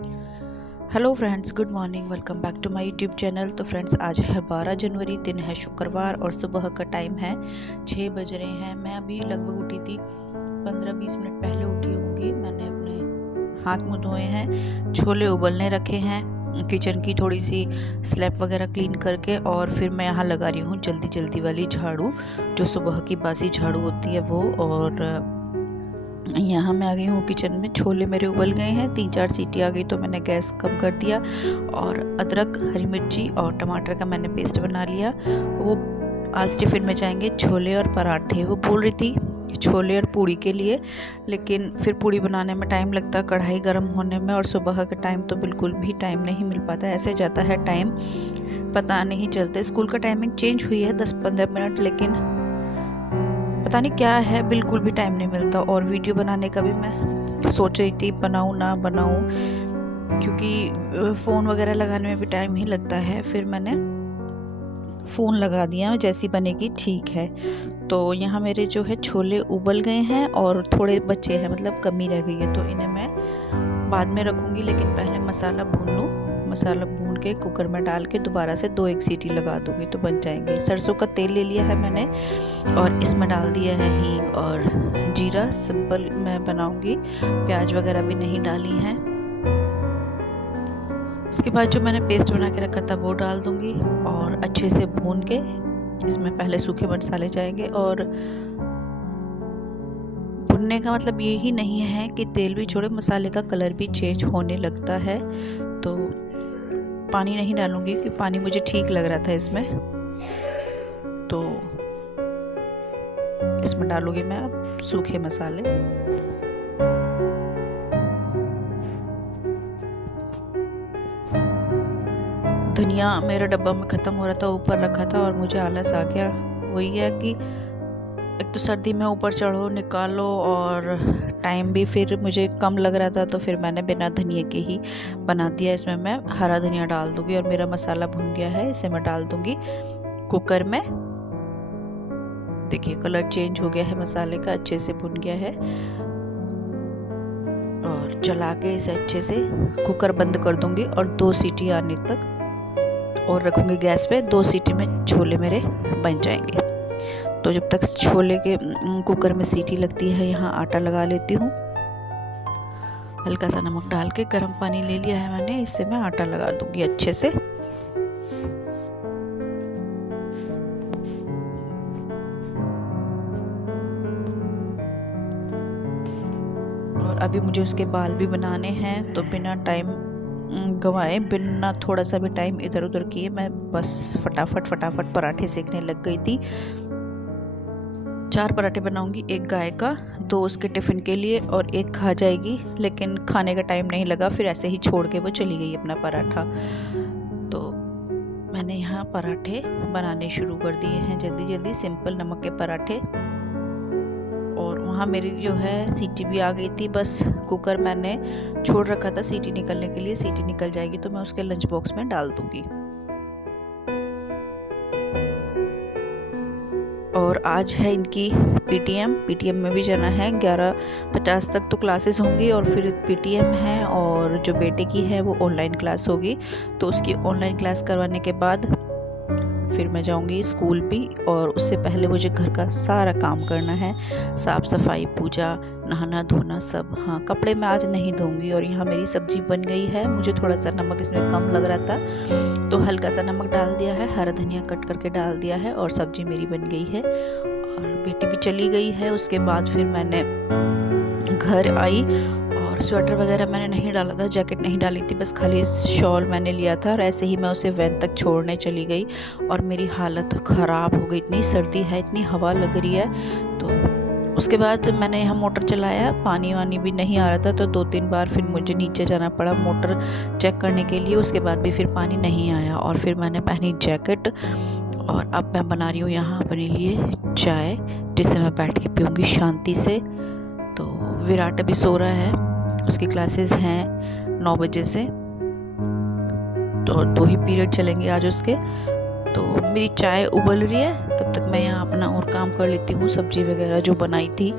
Hello friends, good morning. Welcome back to my YouTube channel. तो friends, आज है 12 जनवरी, दिन है शुक्रवार और सुबह का टाइम है 6 बज रहे हैं। मैं अभी लगभग उठी थी, 15-20 मिनट पहले उठी होंगी। मैंने अपने हाथ मुँह धोए हैं, छोले उबलने रखे हैं, किचन की थोड़ी सी स्लैब वगैरह क्लीन करके, और फिर मैं यहाँ लगा रही हूँ जल्दी जल्दी वाली झाड़ू, जो सुबह की बासी झाड़ू होती है वो। और यहाँ मैं आ गई हूँ किचन में। छोले मेरे उबल गए हैं, 3-4 सीटी आ गई तो मैंने गैस कम कर दिया, और अदरक, हरी मिर्ची और टमाटर का मैंने पेस्ट बना लिया। वो आज टिफ़िन में जाएंगे छोले और पराठे। वो बोल रही थी छोले और पूड़ी के लिए, लेकिन फिर पूड़ी बनाने में टाइम लगता है, कढ़ाई गर्म होने में, और सुबह का टाइम तो बिल्कुल भी टाइम नहीं मिल पाता। ऐसे जाता है टाइम, पता नहीं चलते। स्कूल का टाइमिंग चेंज हुई है 10-15 मिनट, लेकिन पता नहीं क्या है, बिल्कुल भी टाइम नहीं मिलता। और वीडियो बनाने का भी मैं सोच रही थी बनाऊँ ना बनाऊँ, क्योंकि फ़ोन वगैरह लगाने में भी टाइम ही लगता है। फिर मैंने फ़ोन लगा दिया, जैसी बनेगी ठीक है। तो यहाँ मेरे जो है छोले उबल गए हैं और थोड़े बचे हैं, मतलब कमी रह गई है, तो इन्हें मैं बाद में रखूँगी। लेकिन पहले मसाला भून लूँ। मसाला भून के कुकर में डाल के दोबारा से 2-1 सीटी लगा दूँगी तो बन जाएंगे। सरसों का तेल ले लिया है मैंने, और इसमें डाल दिया है हींग और जीरा। सिंपल मैं बनाऊँगी, प्याज वगैरह भी नहीं डाली हैं। उसके बाद जो मैंने पेस्ट बना के रखा था वो डाल दूँगी, और अच्छे से भून के इसमें पहले सूखे मसाले जाएंगे। और भुनने का मतलब ये ही नहीं है कि तेल भी छोड़े, मसाले का कलर भी चेंज होने लगता है। तो पानी नहीं डालूंगी, क्योंकि पानी मुझे ठीक लग रहा था इसमें। तो इसमें डालूंगी मैं अब सूखे मसाले। धनिया मेरा डब्बा में ख़त्म हो रहा था, ऊपर रखा था, और मुझे आलस आ गया। वही है कि एक तो सर्दी में ऊपर चढ़ो निकालो, और टाइम भी फिर मुझे कम लग रहा था, तो फिर मैंने बिना धनिया के ही बना दिया। इसमें मैं हरा धनिया डाल दूंगी, और मेरा मसाला भुन गया है, इसे मैं डाल दूंगी कुकर में। देखिए कलर चेंज हो गया है मसाले का, अच्छे से भुन गया है। और चला के इसे अच्छे से कुकर बंद कर दूंगी, और 2 सीटी आने तक और रखूंगी गैस पे। 2 सीटी में छोले मेरे बन जाएंगे। तो जब तक छोले के कुकर में सीटी लगती है, यहाँ आटा लगा लेती हूँ। हल्का सा नमक डाल के गर्म पानी ले लिया है मैंने, इससे मैं आटा लगा दूंगी अच्छे से। और अभी मुझे उसके बाल भी बनाने हैं, तो बिना टाइम गंवाए, बिना थोड़ा सा भी टाइम इधर उधर किए, मैं बस फटाफट पराठे सेकने लग गई थी। 4 पराठे बनाऊंगी, एक गाय का, 2 उसके टिफ़िन के लिए, और एक खा जाएगी। लेकिन खाने का टाइम नहीं लगा, फिर ऐसे ही छोड़ के वो चली गई अपना पराठा। तो मैंने यहाँ पराठे बनाने शुरू कर दिए हैं जल्दी जल्दी, सिंपल नमक के पराठे। और वहाँ मेरी जो है सीटी भी आ गई थी। बस कुकर मैंने छोड़ रखा था सीटी निकलने के लिए, सीटी निकल जाएगी तो मैं उसके लंच बॉक्स में डाल दूँगी। और आज है इनकी पीटीएम में भी जाना है। 11:50 तक तो क्लासेस होंगी, और फिर पीटीएम है। और जो बेटे की है वो ऑनलाइन क्लास होगी, तो उसकी ऑनलाइन क्लास करवाने के बाद फिर मैं जाऊंगी स्कूल भी। और उससे पहले मुझे घर का सारा काम करना है, साफ़ सफाई, पूजा, नहाना धोना सब। हाँ, कपड़े मैं आज नहीं धोऊंगी। और यहाँ मेरी सब्जी बन गई है। मुझे थोड़ा सा नमक इसमें कम लग रहा था, तो हल्का सा नमक डाल दिया है, हरा धनिया कट करके डाल दिया है, और सब्जी मेरी बन गई है। और बेटी भी चली गई है। उसके बाद फिर मैंने घर आई, और स्वेटर वगैरह मैंने नहीं डाला था, जैकेट नहीं डाली थी, बस खाली शॉल मैंने लिया था, और ऐसे ही मैं उसे वैन तक छोड़ने चली गई। और मेरी हालत ख़राब हो गई, इतनी सर्दी है, इतनी हवा लग रही है। तो उसके बाद मैंने यहाँ मोटर चलाया, पानी वानी भी नहीं आ रहा था, तो 2-3 बार फिर मुझे नीचे जाना पड़ा मोटर चेक करने के लिए। उसके बाद भी फिर पानी नहीं आया, और फिर मैंने पहनी जैकेट। और अब मैं बना रही हूँ यहाँ अपने लिए चाय, जिससे मैं बैठ के पीऊँगी शांति से। तो विराट अभी सो रहा है, उसकी क्लासेस हैं 9 बजे से, तो 2 ही पीरियड चलेंगे आज उसके। तो मेरी चाय उबल रही है, तब तक मैं यहाँ अपना और काम कर लेती हूँ। सब्जी वगैरह जो बनाई थी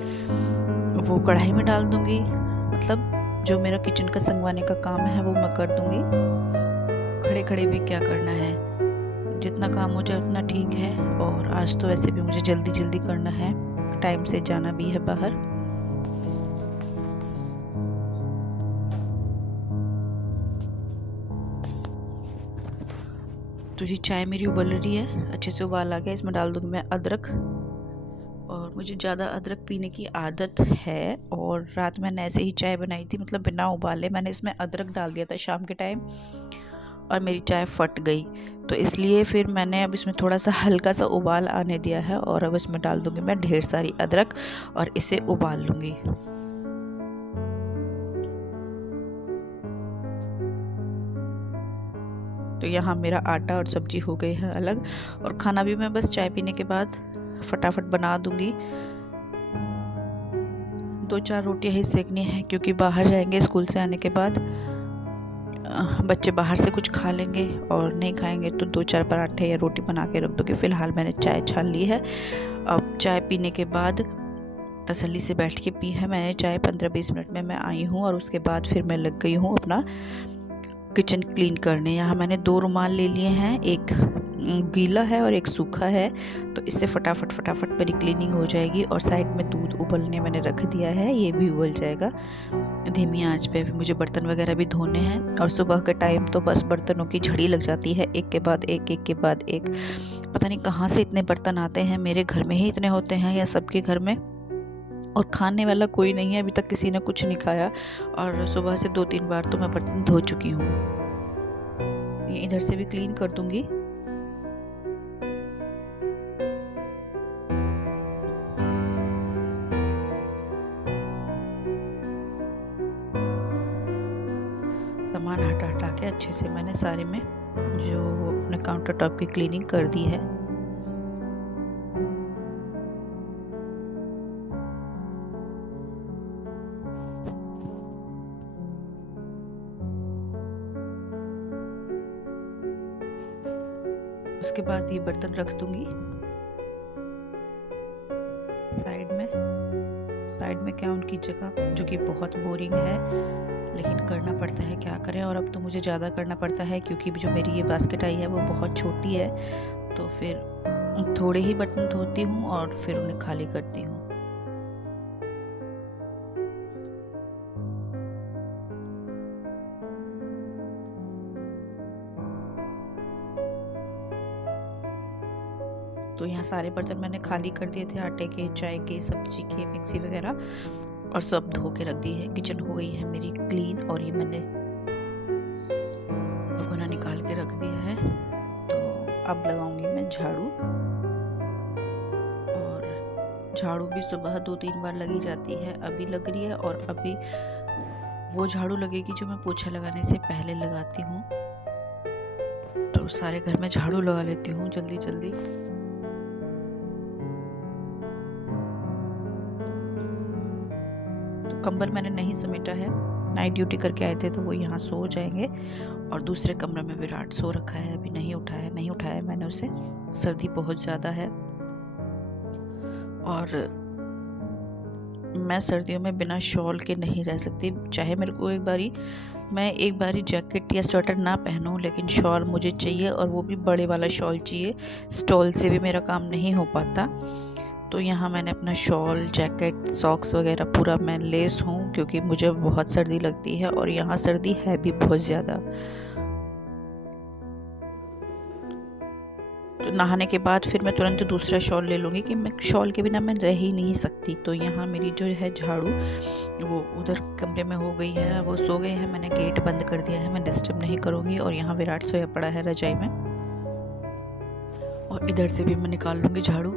वो कढ़ाई में डाल दूँगी, मतलब जो मेरा किचन का संगवाने का काम है वो मैं कर दूँगी। खड़े खड़े भी क्या करना है, जितना काम हो जाए उतना ठीक है। और आज तो वैसे भी मुझे जल्दी जल्दी करना है, टाइम से जाना भी है बाहर। तो ये चाय मेरी उबल रही है, अच्छे से उबाल आ गया। इसमें डाल दूँगी मैं अदरक। और मुझे ज़्यादा अदरक पीने की आदत है, और रात मैंने ऐसे ही चाय बनाई थी, मतलब बिना उबाले मैंने इसमें अदरक डाल दिया था शाम के टाइम, और मेरी चाय फट गई। तो इसलिए फिर मैंने अब इसमें थोड़ा सा हल्का सा उबाल आने दिया है, और अब इसमें डाल दूँगी मैं ढेर सारी अदरक और इसे उबाल लूँगी। तो यहाँ मेरा आटा और सब्जी हो गए हैं अलग, और खाना भी मैं बस चाय पीने के बाद फटाफट बना दूँगी। 2-4 रोटियाँ ही सेकनी है, क्योंकि बाहर जाएंगे स्कूल से आने के बाद। बच्चे बाहर से कुछ खा लेंगे, और नहीं खाएंगे तो 2-4 पराठे या रोटी बना के रख दूँगी। फ़िलहाल मैंने चाय छान ली है। अब चाय पीने के बाद तसल्ली से बैठ के पी है मैंने चाय। 15-20 मिनट में मैं आई हूँ, और उसके बाद फिर मैं लग गई हूँ अपना किचन क्लीन करने। यहाँ मैंने 2 रुमाल ले लिए हैं, एक गीला है और एक सूखा है। तो इससे फटाफट मेरी क्लीनिंग हो जाएगी। और साइड में दूध उबलने मैंने रख दिया है, ये भी उबल जाएगा धीमी आंच पे। अभी मुझे बर्तन वगैरह भी धोने हैं, और सुबह के टाइम तो बस बर्तनों की झड़ी लग जाती है, एक के बाद एक, एक के बाद एक। पता नहीं कहाँ से इतने बर्तन आते हैं, मेरे घर में ही इतने होते हैं या सबके घर में, और खाने वाला कोई नहीं है। अभी तक किसी ने कुछ नहीं खाया, और सुबह से 2-3 बार तो मैं बर्तन धो चुकी हूँ। ये इधर से भी क्लीन कर दूंगी। सामान हटा के अच्छे से मैंने सारे में जो अपने काउंटर टॉप की क्लीनिंग कर दी है। उसके बाद ये बर्तन रख दूंगी साइड में क्या उनकी जगह, जो कि बहुत बोरिंग है, लेकिन करना पड़ता है, क्या करें। और अब तो मुझे ज़्यादा करना पड़ता है, क्योंकि जो मेरी ये बास्केट आई है वो बहुत छोटी है। तो फिर थोड़े ही बर्तन धोती हूँ और फिर उन्हें खाली करती हूँ। तो यहाँ सारे बर्तन मैंने खाली कर दिए थे, आटे के, चाय के, सब्जी के, मिक्सी वगैरह, और सब धो के रख दी है। किचन हो गई है मेरी क्लीन, और ये मैंने भगोना निकाल के रख दिया है। तो अब लगाऊंगी मैं झाड़ू, और झाड़ू भी सुबह 2-3 बार लगी जाती है, अभी लग रही है। और अभी वो झाड़ू लगेगी जो मैं पोछा लगाने से पहले लगाती हूँ। तो सारे घर में झाड़ू लगा लेती हूँ जल्दी जल्दी। कंबल मैंने नहीं समेटा है, नाइट ड्यूटी करके आए थे तो वो यहाँ सो जाएंगे। और दूसरे कमरे में विराट सो रखा है, अभी नहीं उठाया मैंने उसे। सर्दी बहुत ज़्यादा है, और मैं सर्दियों में बिना शॉल के नहीं रह सकती। चाहे मेरे को मैं एक बारी जैकेट या स्वेटर ना पहनूं, लेकिन शॉल मुझे चाहिए, और वो भी बड़े वाला शॉल चाहिए। स्टॉल से भी मेरा काम नहीं हो पाता। तो यहाँ मैंने अपना शॉल, जैकेट, सॉक्स वगैरह पूरा मैं लेस हूँ, क्योंकि मुझे बहुत सर्दी लगती है, और यहाँ सर्दी है भी बहुत ज़्यादा। तो नहाने के बाद फिर मैं तुरंत दूसरा शॉल ले लूँगी, कि मैं शॉल के बिना मैं रह ही नहीं सकती। तो यहाँ मेरी जो है झाड़ू वो उधर कमरे में हो गई है, वो सो गए हैं, मैंने गेट बंद कर दिया है, मैं डिस्टर्ब नहीं करूँगी। और यहाँ विराट सोया पड़ा है रजाई में, और इधर से भी मैं निकाल लूँगी झाड़ू।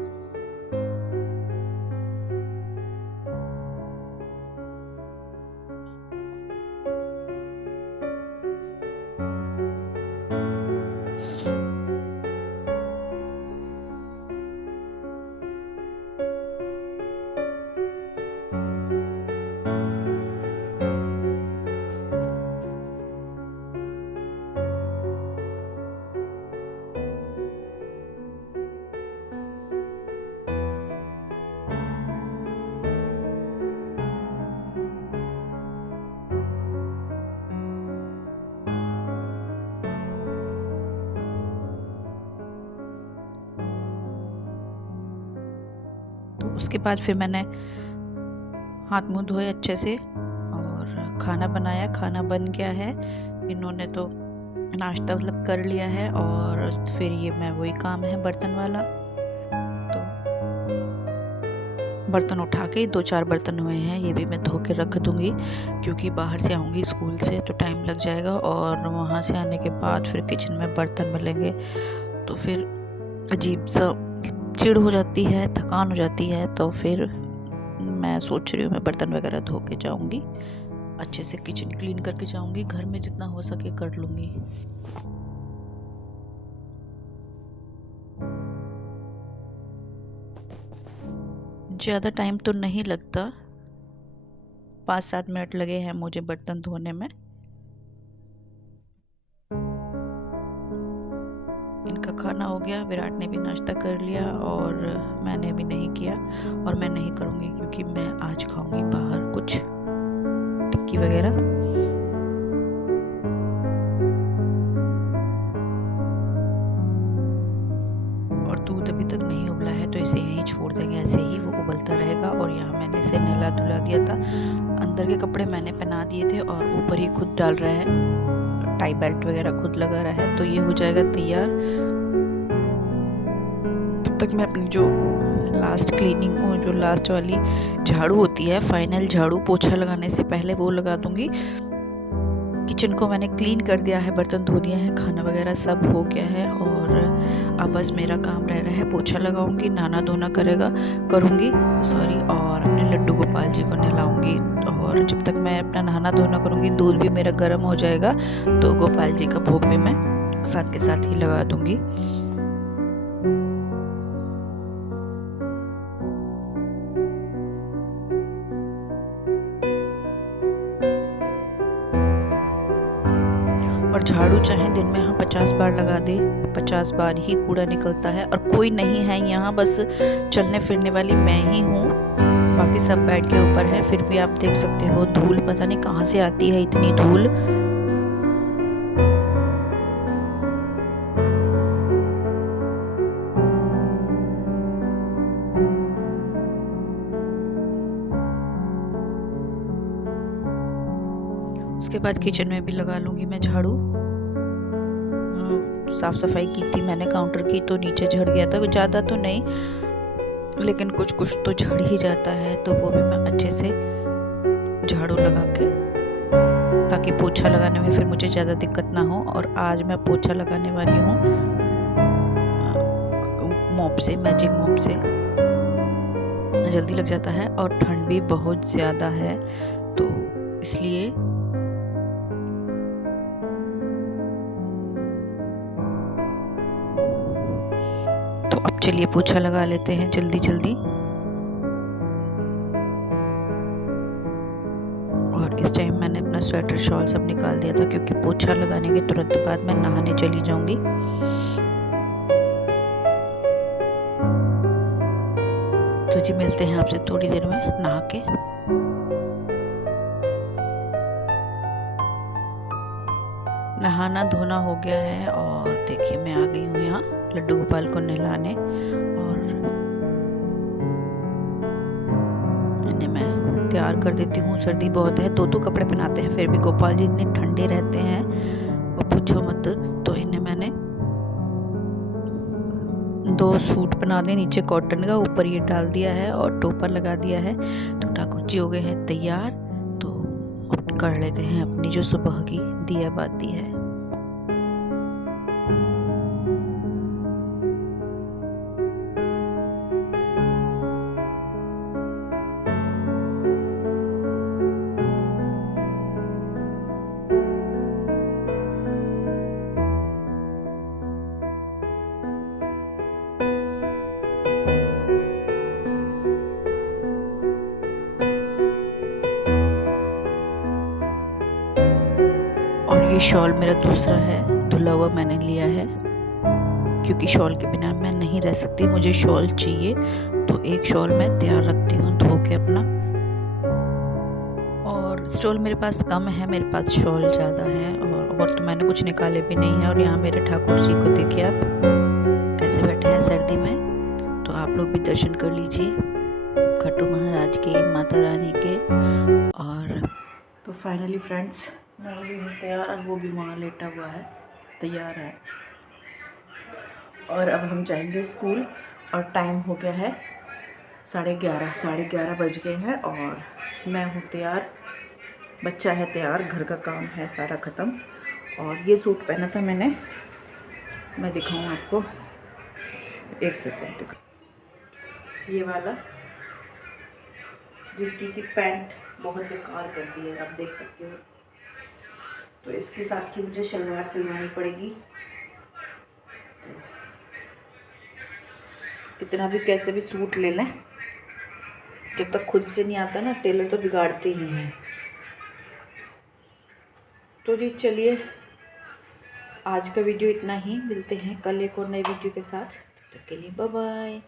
उसके बाद फिर मैंने हाथ मुंह धोए अच्छे से और खाना बनाया। खाना बन गया है, इन्होंने तो नाश्ता मतलब कर लिया है और फिर ये मैं वही काम है बर्तन वाला। तो बर्तन उठा के 2-4 बर्तन हुए हैं, ये भी मैं धो के रख दूँगी क्योंकि बाहर से आऊँगी स्कूल से तो टाइम लग जाएगा और वहाँ से आने के बाद फिर किचन में बर्तन मिलेंगे तो फिर अजीब सा चिढ़ हो जाती है, थकान हो जाती है। तो फिर मैं सोच रही हूँ मैं बर्तन वगैरह धो के जाऊँगी, अच्छे से किचन क्लीन करके जाऊँगी, घर में जितना हो सके कर लूँगी। ज़्यादा टाइम तो नहीं लगता, 5-7 मिनट लगे हैं मुझे बर्तन धोने में। इनका खाना हो गया, विराट ने भी नाश्ता कर लिया और मैंने भी नहीं किया और मैं नहीं करूँगी क्योंकि मैं आज खाऊंगी बाहर कुछ टिक्की वगैरह। और दूध अभी तक नहीं उबला है तो इसे यहीं छोड़ देंगे, ऐसे ही वो उबलता रहेगा। और यहाँ मैंने इसे नहला धुला दिया था, अंदर के कपड़े मैंने पहना दिए थे और ऊपर ही खुद डाल रहा है, टाई बेल्ट वगैरह खुद लगा रहा है। तो ये हो जाएगा तैयार। तब तक मैं अपनी जो लास्ट क्लीनिंग हो, जो लास्ट वाली झाड़ू होती है, फाइनल झाड़ू पोछा लगाने से पहले वो लगा दूंगी। किचन को मैंने क्लीन कर दिया है, बर्तन धो दिए हैं, खाना वगैरह सब हो गया है और अब बस मेरा काम रह रहा है पोछा लगाऊंगी, नहाना धोना करूंगी और अपने लड्डू गोपाल जी को नहलाऊंगी। और जब तक मैं अपना नहाना धोना करूंगी दूध भी मेरा गर्म हो जाएगा तो गोपाल जी का भोग भी मैं साथ के साथ ही लगा दूंगी। और झाड़ू चाहे दिन में हम 50 बार लगा दे, 50 बार ही कूड़ा निकलता है। और कोई नहीं है यहाँ, बस चलने फिरने वाली मैं ही हूँ, बाकी सब बेड के ऊपर है। फिर भी आप देख सकते हो धूल पता नहीं कहाँ से आती है, इतनी धूल। उसके बाद किचन में भी लगा लूँगी मैं झाड़ू। साफ सफाई की थी मैंने काउंटर की, तो नीचे झड़ गया था, ज़्यादा तो नहीं लेकिन कुछ कुछ तो झड़ ही जाता है। तो वो भी मैं अच्छे से झाड़ू लगा के, ताकि पोछा लगाने में फिर मुझे ज़्यादा दिक्कत ना हो। और आज मैं पोछा लगाने वाली हूँ मॉप से, मैजिक मॉप से, जल्दी लग जाता है और ठंड भी बहुत ज़्यादा है तो इसलिए। तो अब चलिए पोछा लगा लेते हैं जल्दी जल्दी। और इस टाइम मैंने अपना स्वेटर शॉल सब निकाल दिया था क्योंकि पोछा लगाने के तुरंत बाद मैं नहाने चली जाऊंगी। तो जी मिलते हैं आपसे थोड़ी देर में नहा के। नहाना धोना हो गया है और देखिए मैं आ गई हूँ यहाँ लड्डू गोपाल को नहलाने। और इन्हें मैं तैयार कर देती हूँ, सर्दी बहुत है, दो कपड़े पहनाते हैं फिर भी गोपाल जी इतने ठंडे रहते हैं वो पूछो मत। तो इन्हें मैंने 2 सूट बना दिए, नीचे कॉटन का, ऊपर ये डाल दिया है और टोपर लगा दिया है। तो ठाकुर जी हो गए हैं तैयार। तो अब कर लेते हैं अपनी जो सुबह की दिया बाती है। ये शॉल मेरा दूसरा है, धुला हुआ मैंने लिया है क्योंकि शॉल के बिना मैं नहीं रह सकती, मुझे शॉल चाहिए। तो एक शॉल मैं तैयार रखती हूँ धो के अपना। और स्टॉल मेरे पास कम है, मेरे पास शॉल ज़्यादा है और तो मैंने कुछ निकाले भी नहीं है। और यहाँ मेरे ठाकुर जी को देखिए आप कैसे बैठे हैं सर्दी में, तो आप लोग भी दर्शन कर लीजिए। खट्टू महाराज के, माता रानी के। और तो फाइनली फ्रेंड्स मैं भी हूँ तैयार और वो भी वहाँ लेटा हुआ है, तैयार है। और अब हम जाएंगे स्कूल और टाइम हो गया है 11:30 बज गए हैं और मैं हूँ तैयार, बच्चा है तैयार, घर का काम है सारा ख़त्म। और ये सूट पहना था मैंने, मैं दिखाऊँ आपको, एक सेकेंड दिखा, ये वाला जिसकी थी पैंट बहुत बेकार कर दी है, आप देख सकते हो। तो इसके साथ की मुझे शलवार सिलवानी पड़ेगी। कितना भी कैसे भी सूट ले लें, जब तक खुद से नहीं आता ना, टेलर तो बिगाड़ते ही हैं। तो जी चलिए, आज का वीडियो इतना ही, मिलते हैं कल एक और नए वीडियो के साथ। तब तक के लिए बाय बाय।